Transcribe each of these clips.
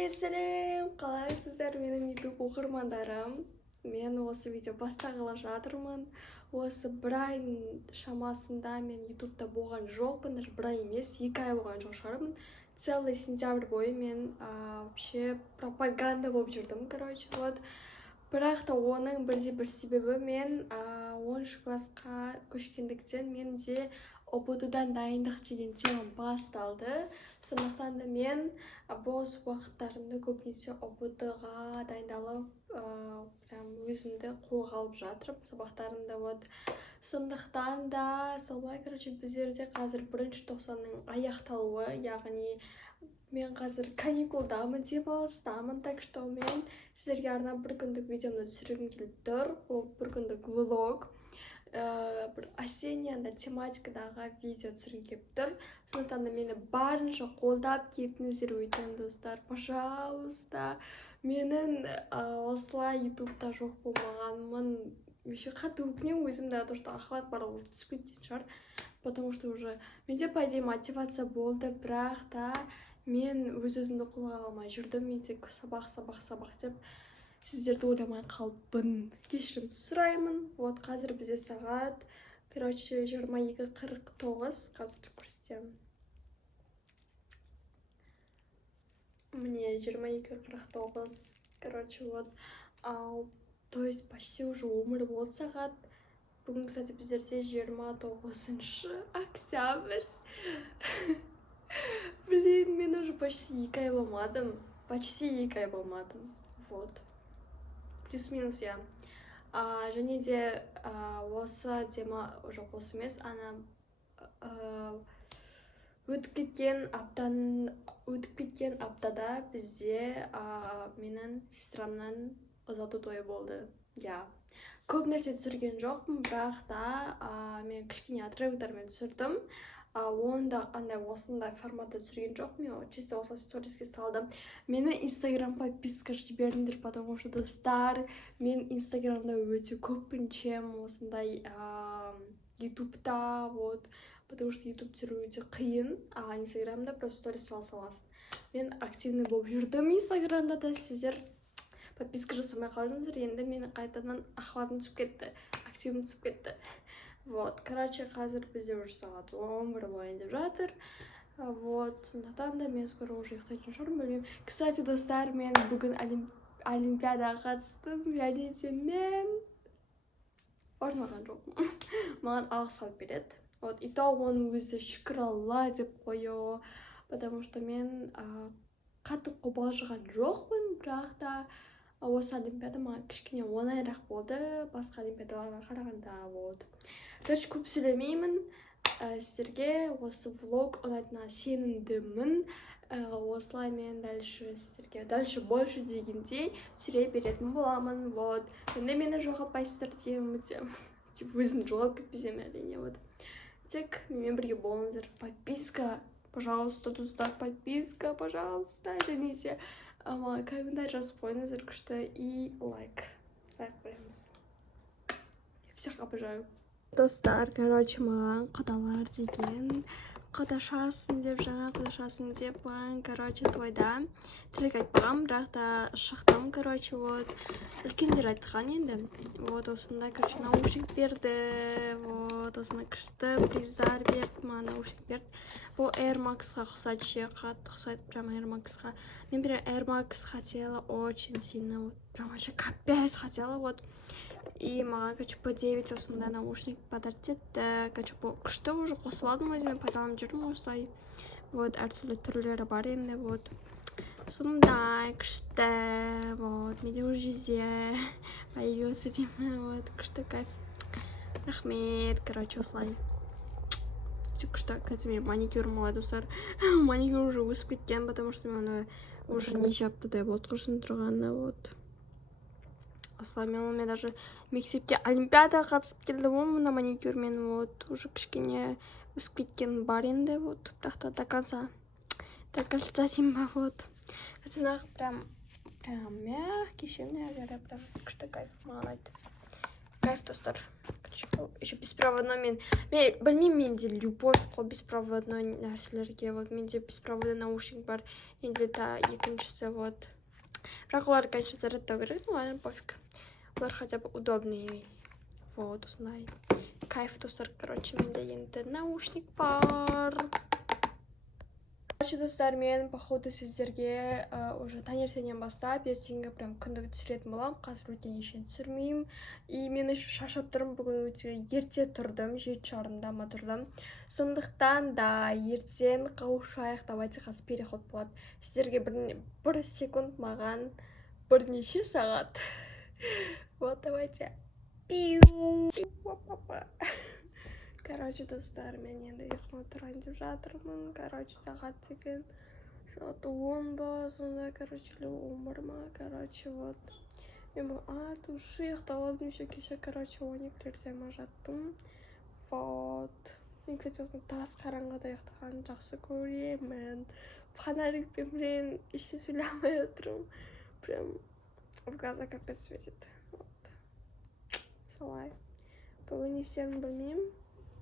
Сәлем, қалайсыздар менің YouTube оқырмандарым? Мен осы видео бастағалы жатырмын. Осы бір ай шамасында мен YouTube'да болған жоқпын, даже бір ай емес, 2 ай болған жоқ шығармын. Целый сентябрь бойы мен вообще пропаганда болып жүрдім, короче, вот. Бірақ та оның бір себебі мен 10 классқа көшкендіктен менде ұбт-дан дайындық деген тема басталды. Сондықтан да мен бос уақыттарымды көбінесе ұбт-ға дайындалып, өзімді қолға алып жатырмын сабақтарымда. Вот. Сондықтан да солай, короче, біздерде қазір 1-ші тоқсанның аяқталуы, яғни мен қазір каникулдамын, демалыстамын, так что мен сіздерге арнап бір күндік видеомды түсіргім келіп тұр. Ол бір күндік влог. Бір осенняда тематикадағы видео түсіргім келіп тұр. Сондықтан да мені барынша қолдап кетіңіздер, өйткен достар, пожалуйста. Менің осылай ютубта жоқ болмағанмын еще қатты өкінемін өзімді, то что охват барлығы уже түсіп кеткен шығар, потому что уже менде по идее мотивация болды, бірақ та мен өз-өзімді қолға алмай жүрдім. Мен тек сабақ деп сіздерді ойламай қалыппын. Кешірім сұраймын. Вот қазір бізде сағат, короче, 22:49. Қазір көрсетемін. Мне 22:49. Короче, вот. То есть почти уже 11 болды сағат. Бүгін, кстати, біздерде 29 октябрь. Блин, мен уже почти 2 ай болмадым. Вот. Плюс-минус, я. Және де осы тема жоқ, осы емес, өтіп кеткен аптада бізде менің сестрамның ұзату тойы болды. Көп нәрсе түсірген жоқпын, бірақ та мен кішкене отрывоктармен түсірдім. Онда осындай форматта түсірген жоқпын, мен чисто осы сториске салдым. Мені инстаграм подписка жіберіңдер, потому что достар, мен инстаграмда өте көппін, чем осындай ютубта, вот. Потому что ютуб түсіру өте қиын, а инстаграмда просто сторис саласың. Мен активный болып жүрдім инстаграмда да, сіздер подписка жасамай қалдыңыздар, енді мені қайтадан охватым түсіп кетті, активім түсіп кетті. Вот, короче, қазір бізде уже сағат 11 болайын деп жатыр. Вот, сондықтан да мен скоро уже ұйықтайтын шығармын, білмеймін. Кстати, достар, мен бүгін олимпиадаға қатыстым, және де мен орнаған жоқпын. Маған алғыс хат береді. Вот, и то оның өзі шүкір Алла деп қою, потому что мен қатты қобалжыған жоқпын, бірақ та осы олимпиада маған кішкене оңайырақ болды, басқа олимпиадаларға қарағанда. Вот. Короче, көп сөйлемеймін. Сіздерге осы влог ұнайтынына сенімдімін. Осылай мен сіздерге дальше больше дегендей түсіре беретін боламын. Вот. Енді мені жоғалтпайсыздар деймін. Өзім жоғалып кетпесем әрине. Вот. Тек менімен бірге болыңыздар. Подписка, пожалуйста, достар, подписка, пожалуйста. Және де комментарий жазып қойыңыздар күшті и лайк. Лайк қоямыз. Всех обожаю. Достар, короче, маған құдалар деген құдашасың деп, жаңа құдашасың деп маған, короче, тойда тілек айтпағам, бірақ та шықтым, короче, вот. Үлкендер айтқан енді. Вот, осындай, короче, наушник берді, вот, осындай күшті приздар берді, маған наушник берді. Бұл Air Max-ға ұқсайды ше, қатты ұқсайды, прям Air Max-ға. Мен прям Air Max хотела очень сильно, вот, прям вообще капец хотела, вот. И маған, короче, по 9 осындай наушник подарить етті. Короче, бұл күшті уже қосып алдым өзіме, пайдаланып жүрмін осылай. Вот, әртүрлі түрлері бар енді, вот. Сондай күшті, вот, менде уже появился деймін, вот, күшті кайф. Рахмет, короче, осылай. Күшті, кстати, мен маникюрым олай, достар. Маникюр уже өсіп кеткен, потому что мен уже неше аптадай болды құрсын тұрғанына, вот. Осылай мен даже мектепте олимпиадаға қатысып келдім, мына маникюрмен, вот, уже кішкене өсіп кеткен бар енді, вот, бірақ та до конца деймін ба, вот. Кстати, прям мягкий, наверное, прям күшті кайф, маған айтты. Кайф, достар. еще беспроводной мен білмеймін, менде любовь қой беспроводной нәрселерге. Вот менде беспроводной наушник бар, менде екіншісі. Вот бірақ олар, конечно, зарядтау керек, ну ладно, пофиг. Олар хотя бы удобный. Вот, осындай кайф достар. Короче, менде енді наушник бар. Короче, достар, мен походу сіздерге уже таңертеңнен бастап ертеңгі прям күндік түсіретін боламын. Қазір өте нешен түсірмеймін. И мен еще шаршап тұрмын. Бүгін өте ерте тұрдым, 7:30-да ма тұрдым. Сондықтан да ертең қауышайық. Давайте қазір переход болады. Сіздерге бір секунд, маған бірнеше сағат. Вот, давайте. Короче, достар, мен енді ұйқыма тұрайын деп жатырмын. Короче, сағат деген сағат 10 ба, сонда, короче, 11 ма, короче, вот. Мен бұл тушы ұйықтап алдым еще кеше, короче, 12-лерде ма жаттым. Вот. Мен, кстати, осыны тас қараңғыда ұйықтаған жақсы көремін. Фонарикпен, блин, еще сөйлей алмай отырмын. Прям в глаза капец светит. Вот. Солай. Бүгін не істерін білмеймін.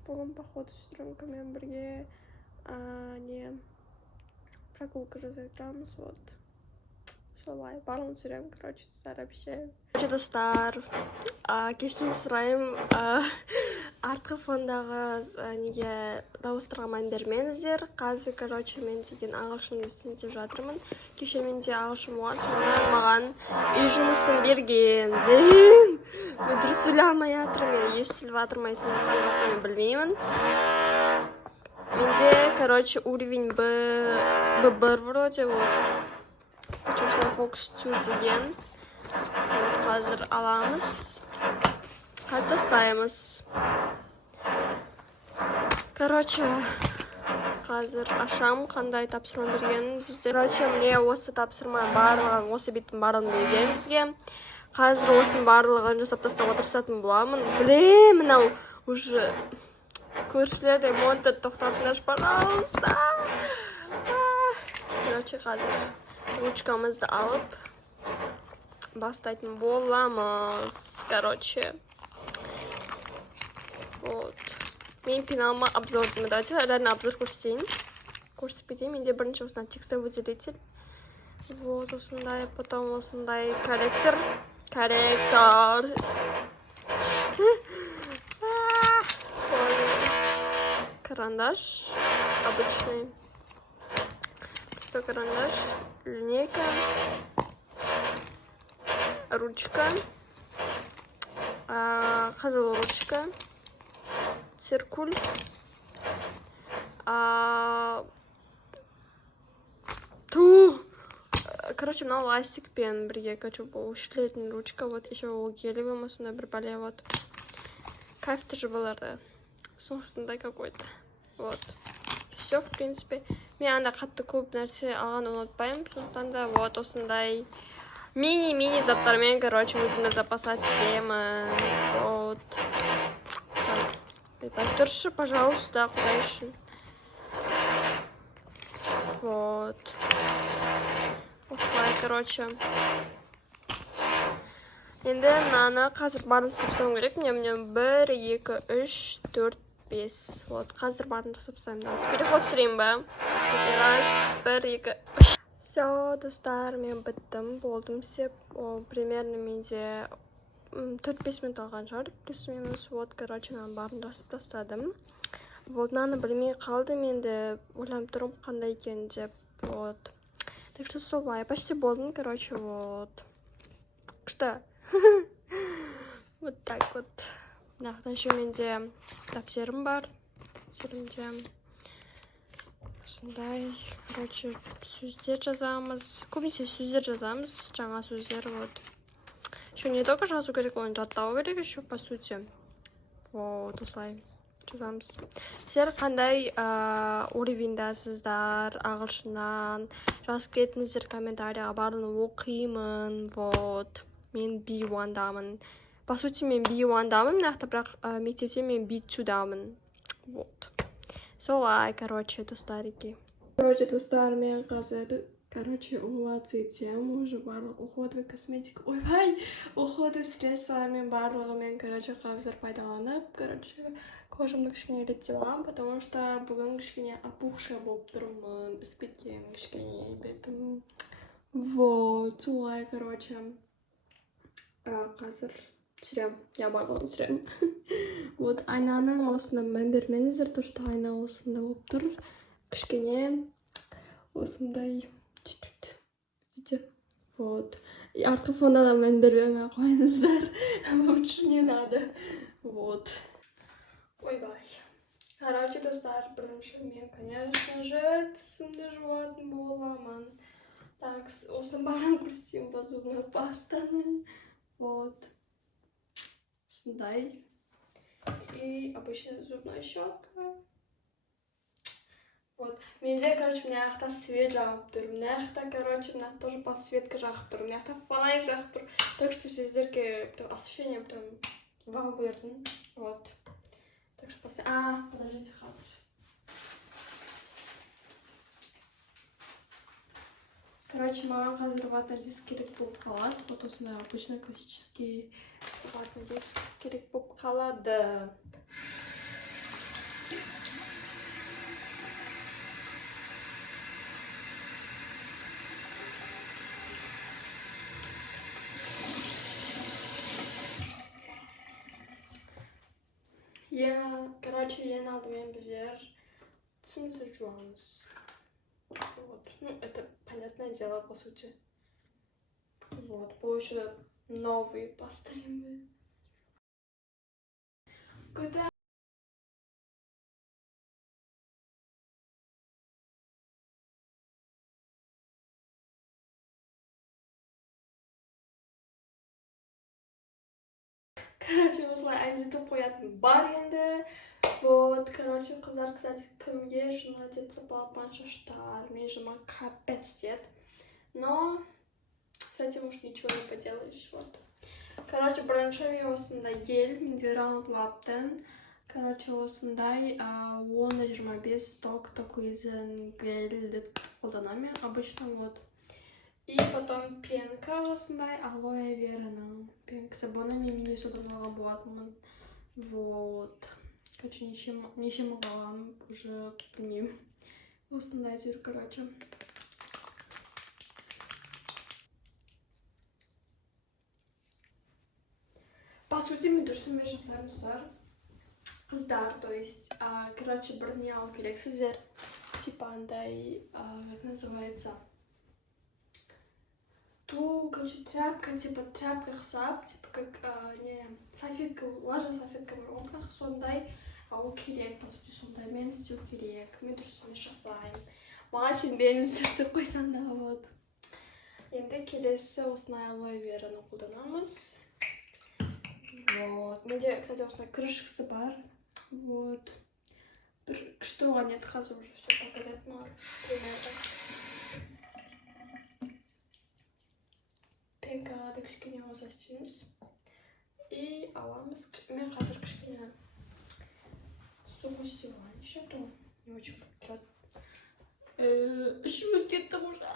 Бүгін походу сестренкамен бірге не прогулка жасай тұрамыз. Вот. Солай. Барлығын түсіремін, короче, достар, обещаю. Короче, достар, кешірім сұраймын. Артқы фондағы неге дауыстырғанмайын бермеңіздер. Қазір, короче, мен деген ағылшынды істеп жатырмын. Кеше менде ағылшын болған, содан маған үй жұмысын берген. Мен дұрыс сөйлей алмай жатырмын, мен естіліп жатырмын, мен білмеймін. Менде, короче, уровень B1 вроде, вот. Почему фокус 2 деген. Қазір аламыз. Қазір жасаймыз. Короче, қазір ашам, қандай тапсырма берген бізде. Короче, мне осы тапсырма барлығын, осы беттің барлығын берген бізге. Қазір осының барлығын жасап тастауға тырысатын боламын. Блин, мынау уже көршілер ремонтты тоқтатыңдаршы, пожалуйста. Короче, қазір ручкамызды алып бастайтын боламыз. Короче, вот. Мен пеналыма обзор деймін. Давайте реально обзор көрсетейін. Көрсетпейдейін. Менде бірінші осындай текстовый выделитель. Вот, осындай. Потом осындай корректор. Карандаш. Обычный. Простой карандаш. Линейка. Ручка. Қызыл ручка. Циркуль. Короче, мынау ластикпен бірге, короче, бұл үшлетін ручка, вот, еще ол гелевый ма, сондай бір бәле, вот. Кайфты же бұларды. Соңсындай какой-то. Вот. Все, в принципе. Мен анда қатты көп нәрсе алған ұнатпаймын, сондықтан да, вот, осындай мини-мини заттармен, короче, өзімді запасать етемін. Вот. Тұршы, пожалуйста, құдай үшін. Вот. Осылай, короче. Енді мынаны қазір барын сыпсам керек. Мне 1, 2, 3, 4, 5. Вот, қазір барын сыпсам. Переход түсірейін ба? 1, 2, 3. Все, достар, мен біттім. Болдым сеп. Примерно менде 4-5 минут алған шығар, плюс-минус. Вот, короче, мен барын жасып тастадым. Вот, мынаны білмей қалдым, енді ойланып тұрмын қандай екен деп. Вот. Так что солай, почти болдым, короче, вот. Что? Вот так вот. Нақтан еще менде тапсерім бар. Тапсерімде осындай, короче, сөздер жазамыз. Көбінесе сөздер жазамыз, жаңа сөздер, вот. Еще не только жазу керек, оны жаттау керек, еще по сути. Вот, осылай жазамыз. Сіздер қандай уровеньдасыздар ағылшыннан? Жазып кетіңіздер комментарияға, барлығын оқимын. Вот. Мен B1-дамын. По сути, мен B1-дамын, бірақ мектепте мен B2-дамын. Вот. Солай, короче, достарики. Короче, достар, мен қазір Короче, умываться тем уже барлық уходовый косметика. Ойбай, уходовый средстволармен барлығымен, короче, қазір пайдаланып, короче, кожамды кішкене реттеп аламын, потому что бүгін кішкене опухшая болып тұрмын, ісіп кеткен кішкене бетім. Вот, солай, короче. Қазір түсірем, я барлығын түсірем. Вот, айнаның осында мән бермеңіздер, то что айна осында болып тұр, кішкене осындай чуть-чуть. Видите? Вот. И артқы фонда да мән бермей қойыңыздар. Лучше не надо. Вот. Ойбай. Короче, достар, бірінші мен, конечно же, тісімді жуатын боламын. Так, осыны барын көрсетейін ба зубная пастаны. Вот. Осындай. И обычная зубная щетка. Вот. Менде, короче, мына жақта свет жағып тұр. Мына жақта, короче, мына тоже подсветка жағып тұр. Мына жақта фонарик жағып тұр. Так что сіздерге освещение вам бердім. Вот. Так что после... подождите, қазір. Короче, маған қазір ватный диск керек болып қалады. Вот осындай обычный классический ватный диск керек болып қалады. Короче, ең алдымен біздер тісімізді жуамыз. Вот. Ну, это понятное дело, по сути. Вот, бұл еще новый пастырим. Когда... Короче, осылай әндетіп қоятын бар енді. Вот, короче, қыздар, кстати, кімге жына деп балапан шаштар, мен жыма капец дед. Но с этим уж ничего не поделаешь, вот. Короче, бірінші мен осындай гель, менде раунд лаптен. Короче, осындай 10-25 ток лизен гель деп қолданамын обычно, вот. И потом пенка осындай алоэ вераның пенкасы. Бұны мен Миннесодан алған болатынмын. Вот. Короче, неше мың алғам, уже білмеймін. Осындай жүр, короче. По сути, мен дұрысымен жасаймыздар. Қыздар, то есть, короче, бір не алу керексіздер. Типа андай, как называется? Ту, короче, тряпка, типа тряпка ұқсап, типа как, салфетка, влажная салфетка бар, бірақ сондай алу керек, по сути, сондай мен істеу керек, мен дұрысымен жасаймын. Маған сенбеңіздер деп қойсаң да, вот. Енді келесі осындай алоэ вераны қолданамыз. Вот. Менде, кстати, осындай крышкасы бар. Вот. Бір күшті оған еді, қазір уже все показать маған. Пенкаға да кішкене осы істейміз. И аламыз. Мен қазір кішкене сухой стилан еще, то не очень трет. Ішім өткетті уже.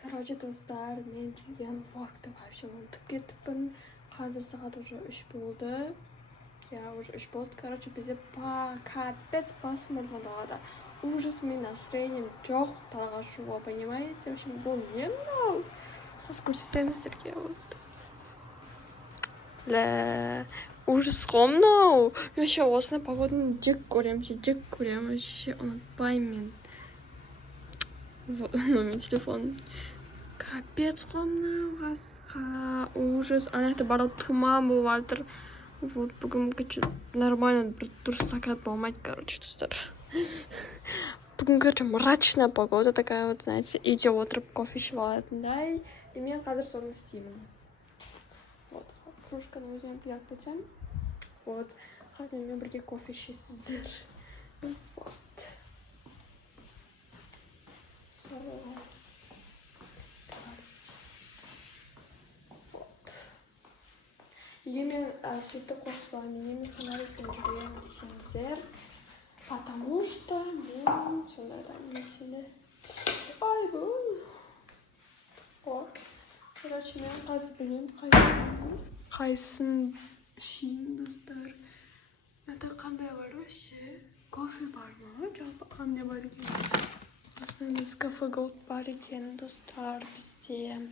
Короче, достар, мен келген вакты вообще ұмытып кетіппін. Қазір сағат уже 3 болды. Я уже 3 болды. Короче, бізде капец пасмурно далада. Ужас, мен настроением жоқ далаға шығуға, понимаете? В общем, бұл не мынау? Қазір көрсетемін сіздерге, вот. Ужас қой мынау. Вообще, осындай погоданы жек көремін. Вообще, ұнатпаймын мен. Вот, мен телефон. Капец қой мынау, қасқа. Ужас. Ана жақта барлық туман болып жатыр. Вот, бүгін нормально бір дұрыс закат болмайды, короче, достар. Бүгін, короче, мрачная погода такая вот, знаете, үйде отырып кофе ішіп алатындай. И мен қазір соны істеймін. Вот, кружканы өзіме пият бітем. Вот, қазір мен бірге кофе ішесіздер. Вот. Вот. И мен сөйтіп қоспамен емесінар екен жүремін десеңіздер, потому что мен сондайда немесінде ай бұл короче мен қазір білмеймін қайсысын ішейін достар. Это қандай бар вообще? Кофе бар ма? Жалпы қандай бар екен? Осындай Nescafe Gold бар екен достар бізде.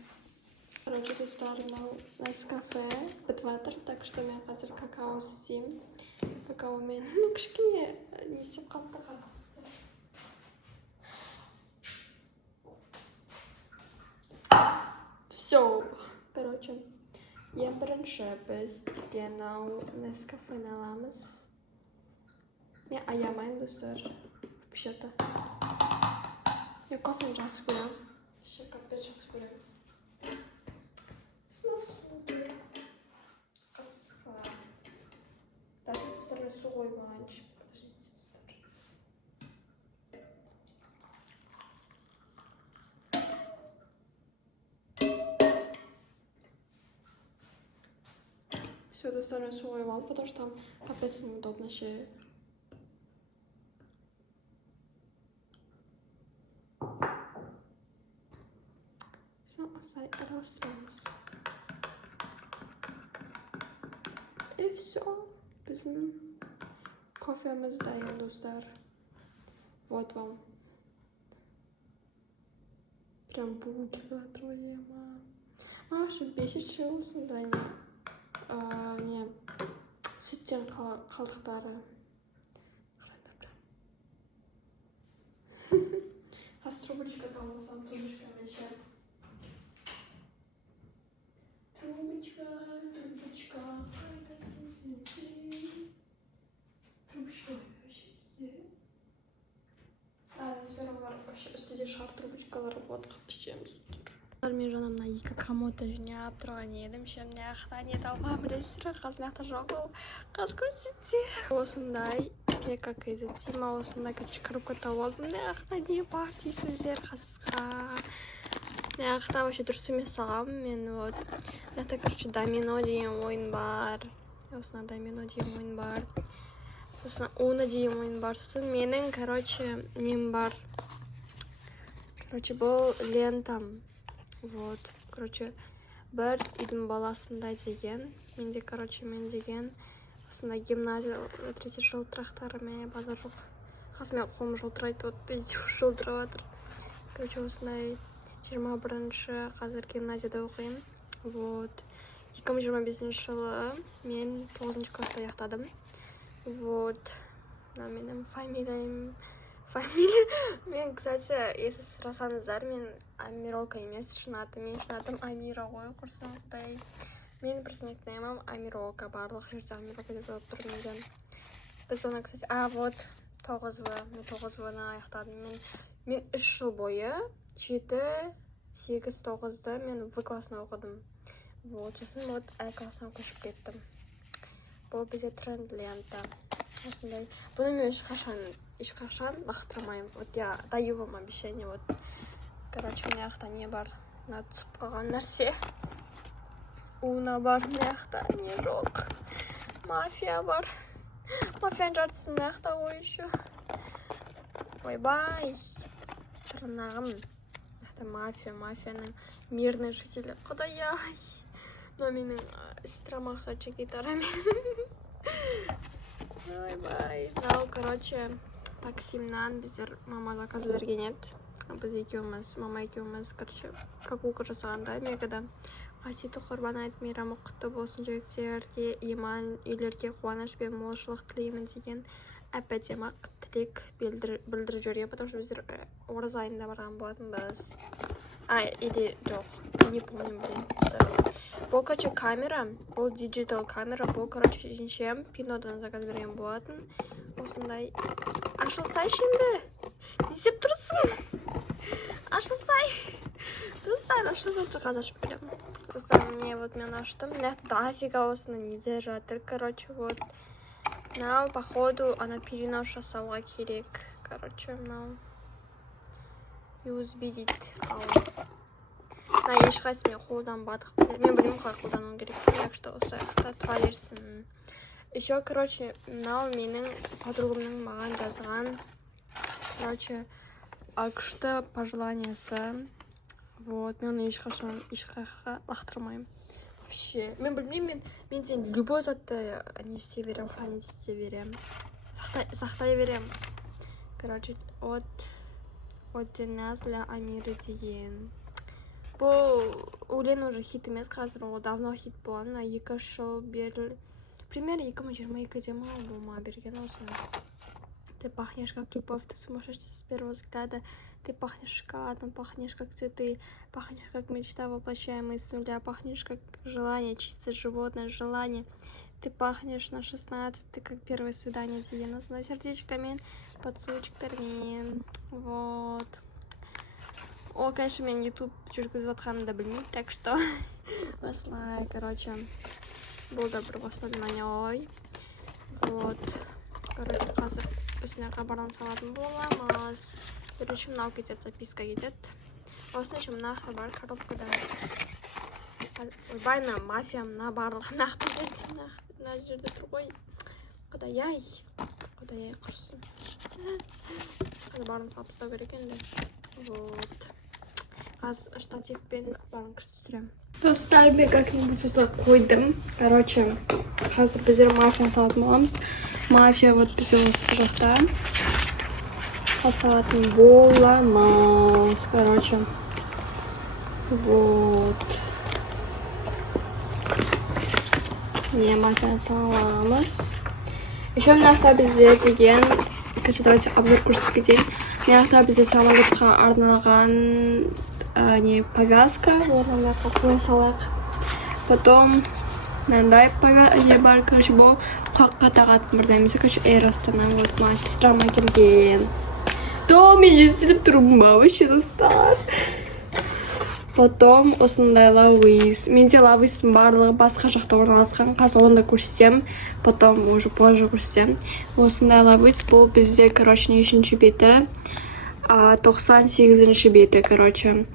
Короче достар, мынау Nescafe бітіп жатыр, так что мен қазір какао істеймін. Какаомен кішкене не істеп қалыпты қазір. Все, короче, ең бірінші біз мынау Nescafені аламыз. Мен аямаймын достар, вообще-то. Мен кофені жақсы көремін. Капец жақсы көремін. Смысл? Қысқа. Даже достар, мен су қойып алайыншы. Все, достар, мен су қойып алып, потому что там капец неудобно ше. Осылай араластырамыз. И все. Біздің кофеміз дайын достар. Вот вам. Прям булки отруема. Что бесит ше осындай не сүттен қалдықтары. Қазір трубочка табылсам, трубочкамен ше. Трубочка, қайдасың сен? Трубочка вообще бізде. Зералар вообще үстіде шар трубочкалар, вот қыз ішеміз тұр. Мен жанымна екі комода жинап тұрған едім. Мына жақта не тауған білесіздер, қазір мына жақта жоқ ол. Қазір көрсетсе. Осындай пека кейзетима, осындай коробка тауып алдым. Мына жақта не бар дейсіздер қызға. Мына жақта вообще дұрыс емес сағам. Мен вот мына жақта короче домино деген ойын бар. Осында домино деген ойын бар. Сосын Уно деген ойын бар. Сосын менің короче нем бар. Короче бұл лентам. Вот, короче, бір үйдің баласындай деген. Менде, короче, мен деген осындай гимназия 3 жылтырақтары мен базар жоқ. Қазір мен қолым жылтырайды, вот видео жылтырап жатыр. Короче, осындай 21-ші қазір гимназияда оқимын. Вот. 2025 жылы мен 9-ші класста аяқтадым. Вот. Мына менің фамилиям. Мен, кстати, если сұрасаңыздар, мен Амиролка емес, шын атым Амира ғой, құрсын Құдай. Мен просто никнеймім Амиролка, барлық жерде Амиролка деп жазып тұр менен. Біз оны, кстати, вот 9-ны аяқтадым. Мен 3 жыл бойы 7, 8, 9-ды мен В классына оқыдым. Вот, сосын вот А классына көшіп кеттім. Бұл бізде тренд лента. Осындай. Бұны мен ешқашан лақтырмаймын. Вот я даю вам обещание. Вот. Короче, мына жақта не бар? Мына түсіп қалған нәрсе. Уна бар, мына жақта не жоқ. Мафия бар. Мафияның жартысы мына жақта ғой еще. Ойбай. Тырнағым. Мына жақта мафияның мирный жители. Құдай-ай. Но менің сестрам ақша гитарамен. Ойбай. Мынау, короче, таксимнан біздер мама заказ берген еді. Біз екеуміз, мама екеуміз, короче, прогулка жасағанда мегада. Қасиетті құрбан айт мейрамы құтты болсын, жүректерге иман, үйлерге қуаныш пен молшылық тілеймін деген әп-әдемі тілек білдіріп жүрген, потому что біздер ораза айында барған болатынбыз. Или жоқ, не помню, блин. Бұл, короче, камера, бұл диджитал камера, бұл, короче, жіншем Пинодан заказ берген болатын. Осындай. Ашылсай şimdi. Не сеп тұрсың? Ашылсай. Достар, ашылсай қазір ашып берем. Достар, мне вот мен аштым. Дофига осында неде жатыр, короче, вот. Мынау, походу, ана перенос жасауға керек. Короче, мынау. USB дейді. мына ешқайсысы мен қолданбадық. Мен білмеймін қалай қолдануым керек. Так что осы жақта тұра берсін. Еще, короче, мынау менің подругамның маған жазған, короче, күшті пожеланиясы. Вот, мен оны ешқайға лақтырмаймын. Вообще, мен білмеймін, мен сен любой затты не істей берем, хранить істей берем, сақтай берем. Короче, от Диназ для Амиры деген. Бұл өлең уже хит емес, қазір ол давно хит болған, 2 жыл беріл. Примерно 2022-де ма болма берген осыны. Ты пахнешь как любовь, ты сумасшедший с первого взгляда. Ты пахнешь шоколадом, пахнешь как цветы, пахнешь как мечта, воплощаемая с нуля, пахнешь как желание, чисто животное желание. Ты пахнешь на 16, ты как первое свидание деген. Осындай сердечками, поцелуйчиктармен. Вот. О, конечно, мен YouTube жүргізіп жатқанымды білмеймін, так что осылай, короче, бұл да бір воспоминание ой. Вот. Короче, қазір біз мына хабарлан салатын боламыз. Бірінші мынау кетеді, записка кетеді. Осыны үшін нақты бар коробкада. Ойбай, мына мафия, мына барлығы нақты жерде. Мына жерде тұр ғой. Құдай-ай құрсын. Қазір барын салып тастау керек енді. Вот. Қазір штативпен барын күшті түсірем. Достар, мен как-нибудь осылай қойдым. Короче, қазір біздер мафияны салатын боламыз. Мафия вот бізде осы жақта. Салатын боламыз, короче. Вот. Не, мафияны саламыз. Еще мына жақта бізде деген, короче, давайте обзор көрсетіп кетейін. Мына жақта бізде самолетқа арналған повязка, орнына қоя салайық. Потом мынандай не бар, короче, бұл құлаққа тағатын бірден емес, короче, Air Астана. Вот, моя сестрам әкелген. То мен естіліп тұрмын ба, вообще достар. Потом осындай лавыз. Менде лавыздың барлығы басқа жақта орналасқан. Қазір оны да көрсетем. Потом уже позже көрсетем. Осындай лавыз бұл бізде, короче, нешінші беті. 98-ші беті, короче.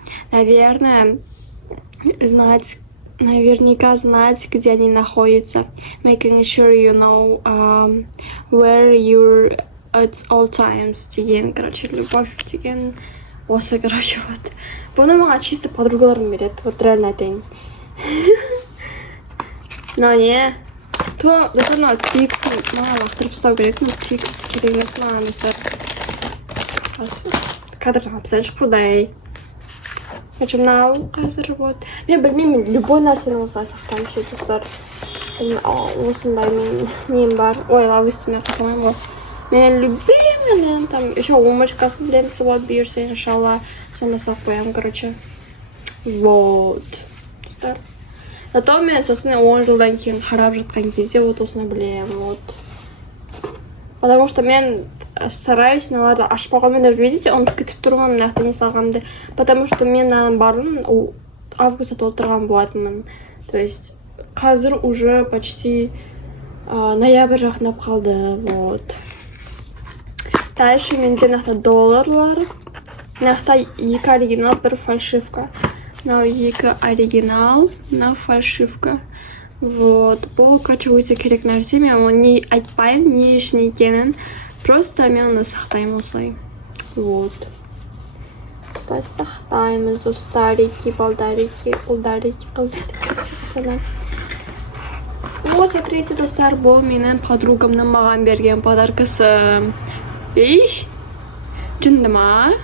Наверняка знать, где они находятся. Making sure you know where you're at all times деген, короче, любовь деген осы, короче, вот. Бұны маған чисто подругаларым береді, вот реально айтайын. Мына не? То, достар, мына трикс маған лақтырып ұстау керек, но трикс керек емес маған, достар. Кадрдан апсайшы құдай. Короче, мынау қазір, вот. Мен білмеймін, любой нәрсені осылай сақтаймын ше, достар. Осындай мен нем бар. Ой, лавыстым мен қасамайым ғой. Мен любимый, там еще умочкасы ленцы вот бьешься, иншалла. Сонда сақ қоям, короче. Вот. Достар. Зато мен сосын 10 жылдан кейін қарап жатқан кезде вот осыны білем, вот. Потому что мен стараюсь мыналарды ашпауға. Мен даже, видите, оны күтіп тұрмын мынақты не салғанымды. Потому что мен мынаның барын августта толтырған болатынмын. То есть қазір уже почти ноябрь жақындап қалды, вот. Дальше менде мынақты долларлар. Мынақты 2 оригинал, 1 фальшивка. Мынау 2 оригинал, мынау фальшивка. Вот. Бұл, короче, өте керек нәрсе. Мен оны не айтпаймын, не үшін екенін. Просто мен оны сақтаймын осылай. Вот. Осылай сақтаймыз, достарики, балдарики, ұлдарики, қыздарики. Вот, смотрите, достар, бұл менің подругамның маған берген подаркасы. Ей, жынды ма?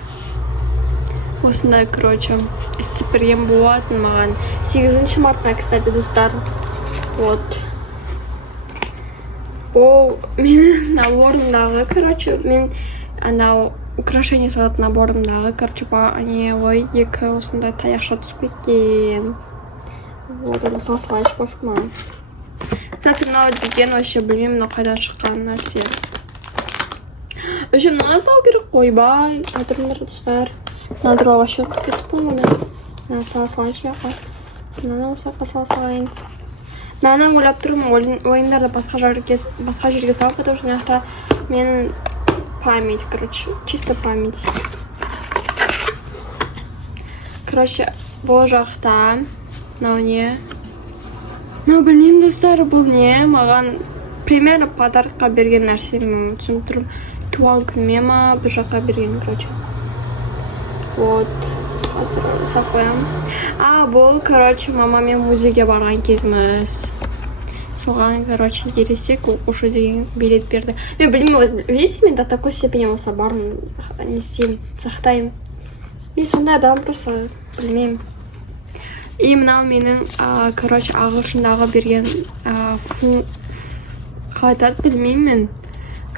Осындай, короче, істеп берген болатын маған. 8 мартқа, кстати, достар. Вот. Бұл менің наборымдағы, короче, мен анау украшение салатын наборымдағы, короче, не ой, 2 осындай таяқша түсіп кеткен. Вот, оны салсылайшы пофиг маған. Кстати, мынау деген вообще білмеймін, мынау қайдан шыққан нәрсе. Вообще, мынаны салу керек қой, бай. Отырыңдар, достар. Мына туралы вообще ұтып кетіп болмады. Мынаны салсылайшы жаққа. Мынаны осы жаққа салсылайын. Мынаны ойлап тұрмын, ойындарды басқа жерге салып, потому что мына менің память, короче, чисто память. Короче, Бұл жақта мынау не? Мынау білмеймін достар, бұл не? Маған пример подаркқа берген нәрсе, мен түсініп тұрмын. Туған күніме ма, бір жаққа берген, короче. Вот. Сақ қоямын. Бұл, короче, мамамен музейге барған кезіміз. Соған, короче, ересек оқушы деген билет берді. Мен білмеймін, видите, мен до такой степени осы барын не істеймін, сақтаймын. Мен сондай адам просто білмеймін. И мынау менің, короче, ағылшындағы берген қалай айтады білмеймін мен.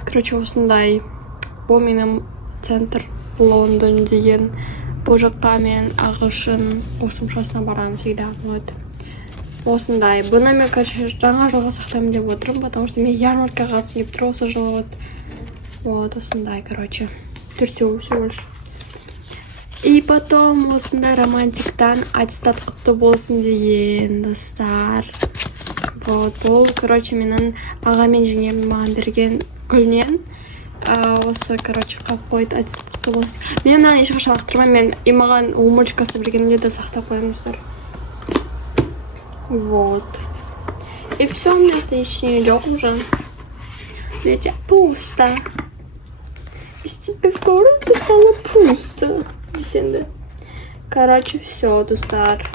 Короче, осындай. Бұл менің центр Лондон деген. Бұл жаққа мен ағылшын қосымшасына барамын всегда. Вот. Осындай. Бұны мен, короче, жаңа жылға сақтаймын деп отырмын, потому что мен ярмаркаға қатысып келіп тұр осы жылы. Вот, осындай, короче. Төртеу всего лишь. И потом осындай романтиктан аттестат құтты болсын деген, достар. Вот, бұл, короче, менің ағамен жеңгем маған берген гүлнен. Осы, короче, қап қойды, аттестат құтты болсын. Мен мынаны ешқашан лақтырмаймын, мен и маған умочкасы бергенде де сақтап қоямын, достар. Вот. И все, у меня еще не идет уже. Видите, пусто. Из тебя в городе стало пусто. Короче, все, достар.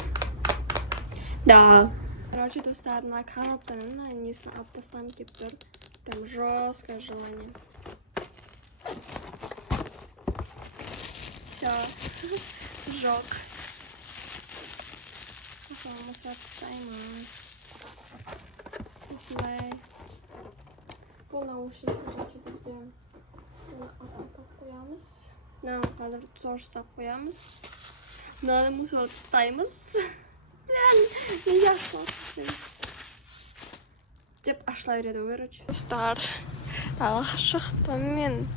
Да. Короче, достар, на коробканы несін аттасам кеп тұр. Прям жесткое желание. Все. Жок. Осылай тастаймыз. Осылай. Бұл наушник, короче, бізде аттасап қоямыз. Мынаны қазір тұз жасап қоямыз. Мынаны мұсылап тастаймыз. Не жақсы деп ашыла береді, короче. Достар, тағы шықтым мен.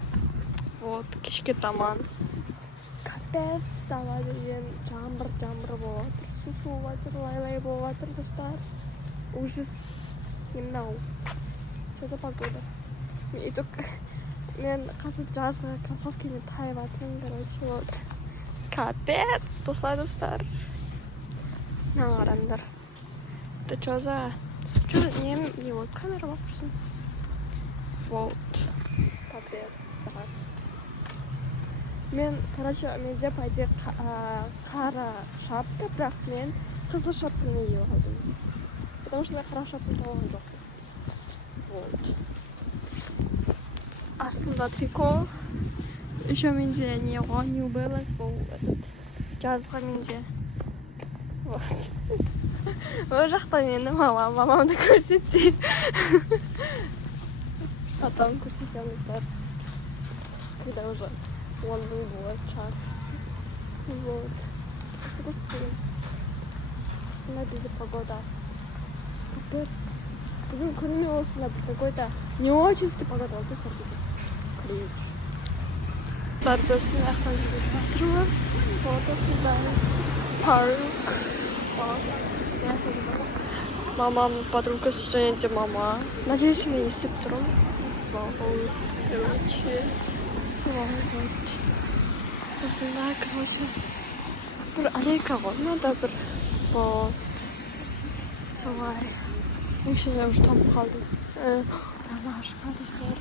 Вот, кешке таман. Капец, дала деген жаңбыр болып жатыр. Су жатыр, лай болып жатыр, достар. Ужас. Мынау. Что за погода? Мен қазір жазға кроссовкені тайып жатырмын, короче, вот. Капец, достар. Мынаны қараңдар. Это что за... Не, вот камера вопросын. Вот. Капец, достар. Мен, короче, менде пойде қара шапка, бірақ мен қызыл шапканы киіп алдым. Потому что қара шапканы тауған жоқ. Вот. Астымда трико. Еще менде не New Balance был этот жазға менде. Вот. Ол жақта мені мамамды көрсетті. Потом көрсетемін, достар. Когда уже Лондон будет чат. Вот. Господи. Астана безе погода. Капец. Бүгін күніме осында какой-то не очень погода. Вот это клеит. Барбасын ақтан жүріп жатырмыз. Вот осындай парк. Мамамның подругасы және де мама. Надеюсь, мен естіп тұрмын. Короче. Солай вот. Осындай, короче. Бір аллейка ғой. Надо бір. Вот. Солай. Мен уже там қалдым. Ромашка, достар.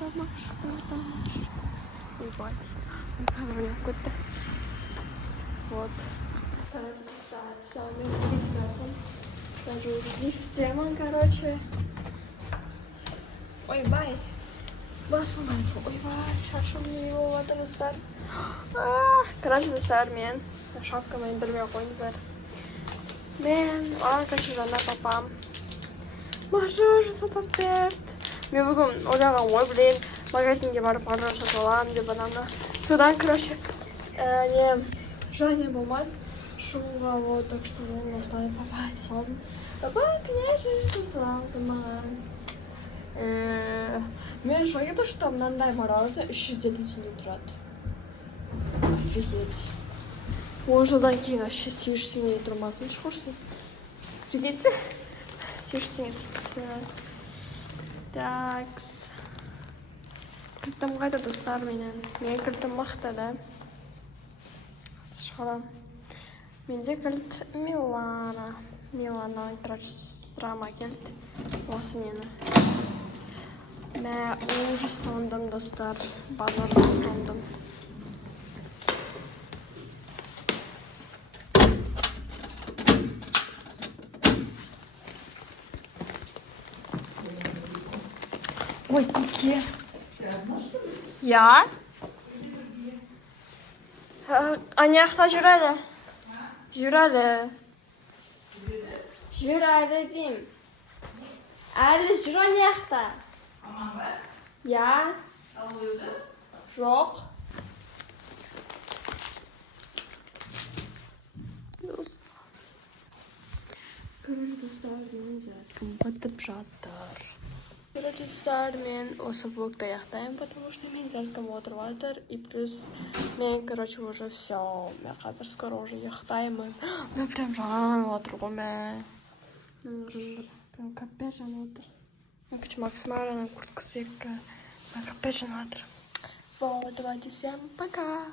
Ромашка. Ебать. Камера не вкутта. Вот. Все, мен лифтем. Даже лифтем, короче. Ой, бай. Басылмай. Ойбай, шашым не болып жатыр, достар. Короче, достар, мен шапкамен білмей қойыңыздар. Мен, короче, жаңа папам мажор сатып берді. Мен бүгін ойлаған, ой, блин, магазинге барып мажор сатып аламын деп ананы. Содан, короче, желание болмады. Шуға, вот, так что мен осылай папа айта салдым. Папа, конечно же, сатып аламын маған. Мен шок еді, что мынандай маралды 350 теңге тұрады. Офигеть. 10 жылдан кейін вообще 800 теңге тұрмасын, шығырсың. Прикиньте. 800 теңге тұрмасын. Такс. Кілтім қайда, достар, менен. Мен кілтім мақта, да. Шығарам. Менде кілт Милана. Милана, короче, сырама келді. Осы нені. Мә, ужас тондым, достар. Базардан тондым. Ой, көке. Я? Аяқта жүр әлі. Жүр әлі. Жүр әлі дейм. Әлі жүр аяқта. Aman var. Я? Alıyordu. Жоқ. Короче, достар, мен жарқын бітіп жатыр. Короче, достар, мен осы влогты аяқтаймын, потому что мен жарқын отырып жатыр. И плюс мен, короче, уже все. Мен қазір скоро уже ұйықтаймын. Ну, прям жанып отыр ғой мен. Прям капец жанып отыр. Мен короче, максимально курткасы екі. Мен капец жанып отыр. Вот, давайте всем пока.